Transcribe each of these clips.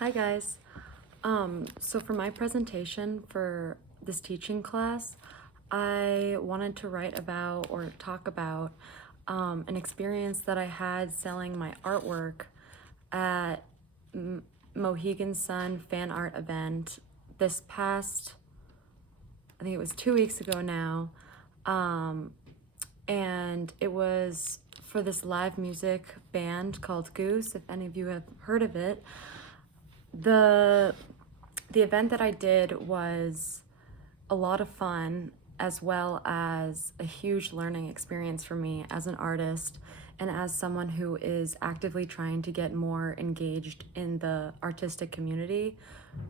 Hi guys. So for my presentation for this teaching class, I wanted to write about or talk about an experience that I had selling my artwork at Mohegan Sun fan art event this past, I think it was 2 weeks ago now. And it was for this live music band called Goose, if any of you have heard of it. The event that I did was a lot of fun, as well as a huge learning experience for me as an artist and as someone who is actively trying to get more engaged in the artistic community,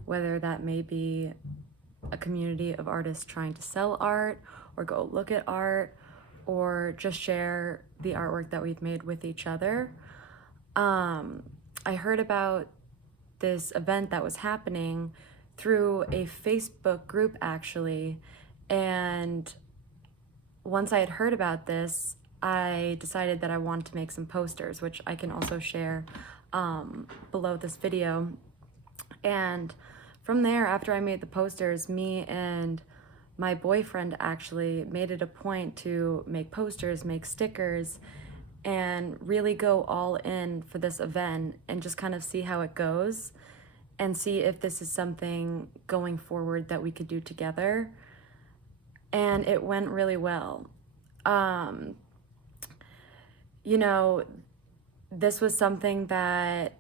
whether that may be a community of artists trying to sell art or go look at art or just share the artwork that we've made with each other. I heard about this event that was happening through a Facebook group actually, and once I had heard about this, I decided that I wanted to make some posters, which I can also share below this video. And from there, after I made the posters, me and my boyfriend actually made it a point to make posters, make stickers, and really go all in for this event and just kind of see how it goes and see if this is something going forward that we could do together. And it went really well. You know, this was something that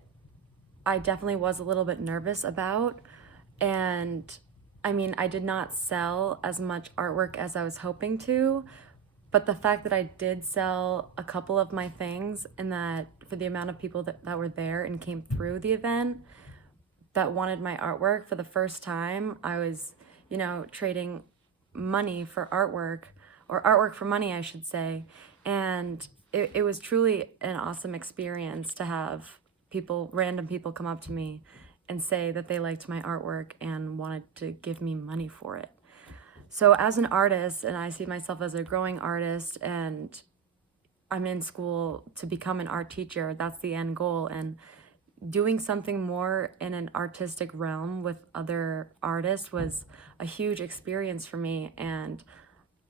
I definitely was a little bit nervous about. And I mean, I did not sell as much artwork as I was hoping to, but the fact that I did sell a couple of my things and that for the amount of people that were there and came through the event that wanted my artwork for the first time, I was, trading money for artwork, or artwork for money, I should say. And it was truly an awesome experience to have random people come up to me and say that they liked my artwork and wanted to give me money for it. So as an artist, and I see myself as a growing artist, and I'm in school to become an art teacher, that's the end goal. And doing something more in an artistic realm with other artists was a huge experience for me. And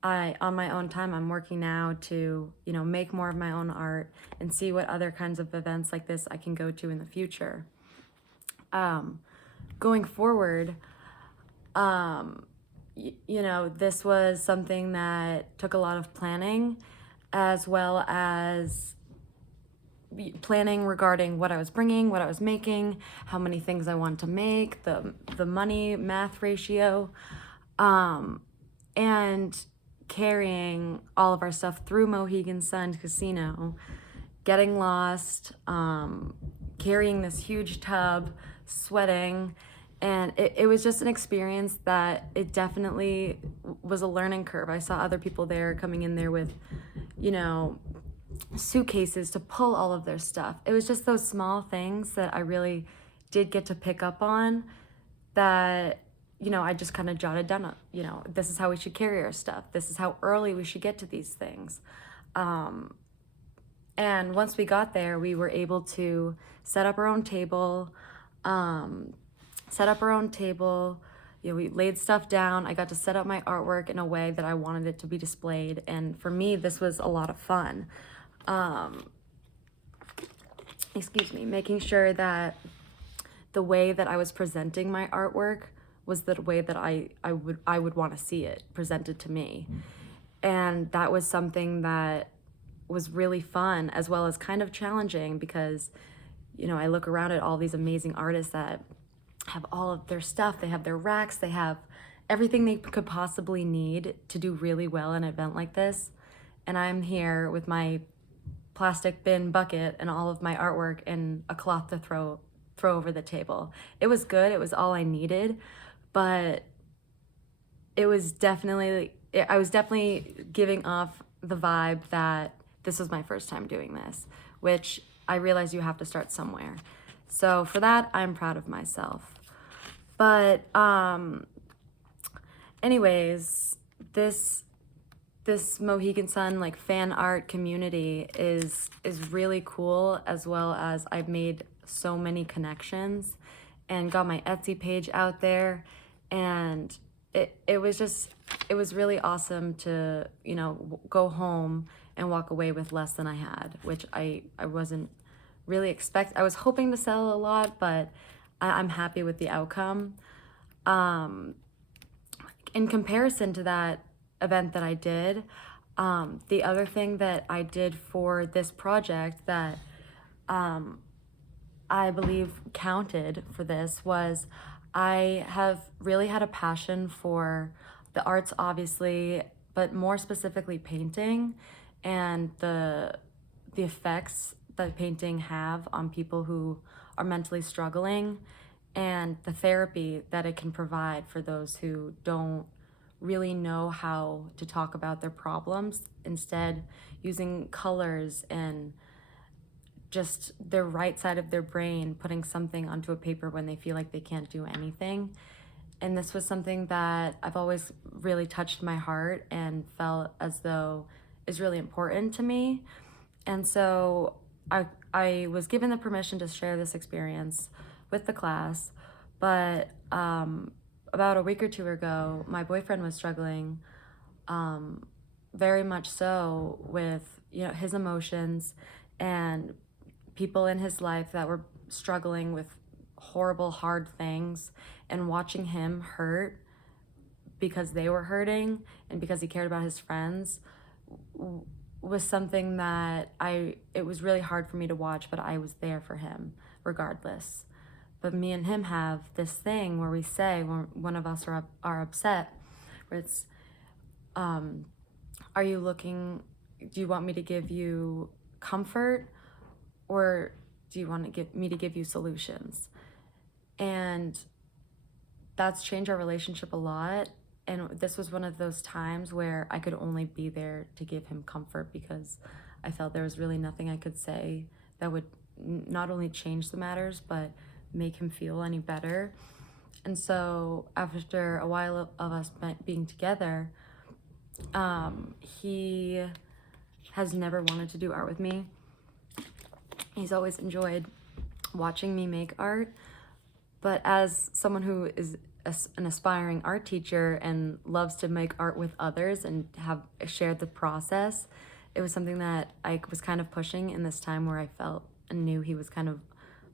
on my own time, I'm working now to, make more of my own art and see what other kinds of events like this I can go to in the future. Going forward, this was something that took a lot of planning, as well as planning regarding what I was bringing, what I was making, how many things I wanted to make, the money math ratio, and carrying all of our stuff through Mohegan Sun Casino, getting lost, carrying this huge tub, sweating. And it was just an experience that it definitely was a learning curve. I saw other people there coming in there with, suitcases to pull all of their stuff. It was just those small things that I really did get to pick up on that, I just kind of jotted down, this is how we should carry our stuff. This is how early we should get to these things. And once we got there, we were able to set up our own table, we laid stuff down. I got to set up my artwork in a way that I wanted it to be displayed. And for me, this was a lot of fun. Making sure that the way that I was presenting my artwork was the way that I would want to see it presented to me. And that was something that was really fun, as well as kind of challenging, because, I look around at all these amazing artists that have all of their stuff. They have their racks, they have everything they could possibly need to do really well in an event like this. And I'm here with my plastic bin bucket and all of my artwork and a cloth to throw over the table. It was good, it was all I needed, but I was definitely giving off the vibe that this was my first time doing this, which I realized you have to start somewhere. So for that, I'm proud of myself. But anyways, this Mohegan Sun fan art community is really cool, as well as I've made so many connections and got my Etsy page out there. And it was really awesome to, go home and walk away with less than I had, which I wasn't really I was hoping to sell a lot, but I'm happy with the outcome. In comparison to that event that I did, the other thing that I did for this project that I believe counted for this was I have really had a passion for the arts, obviously, but more specifically painting and the effects that painting have on people who are mentally struggling, and the therapy that it can provide for those who don't really know how to talk about their problems, instead using colors and just their right side of their brain putting something onto a paper when they feel like they can't do anything. And this was something that I've always really touched my heart and felt as though is really important to me. And so I was given the permission to share this experience with the class, but about a week or two ago, my boyfriend was struggling very much so with his emotions, and people in his life that were struggling with horrible, hard things, and watching him hurt because they were hurting and because he cared about his friends was something that it was really hard for me to watch, but I was there for him regardless. But me and him have this thing where we say when one of us are upset, where it's, are you looking, do you want me to give you comfort, or do you want me to give you solutions? And that's changed our relationship a lot. And this was one of those times where I could only be there to give him comfort, because I felt there was really nothing I could say that would not only change the matters, but make him feel any better. And so after a while of us being together, he has never wanted to do art with me. He's always enjoyed watching me make art, but as someone who is an aspiring art teacher and loves to make art with others and have shared the process, it was something that I was kind of pushing in this time where I felt and knew he was kind of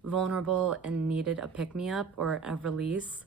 vulnerable and needed a pick-me-up or a release.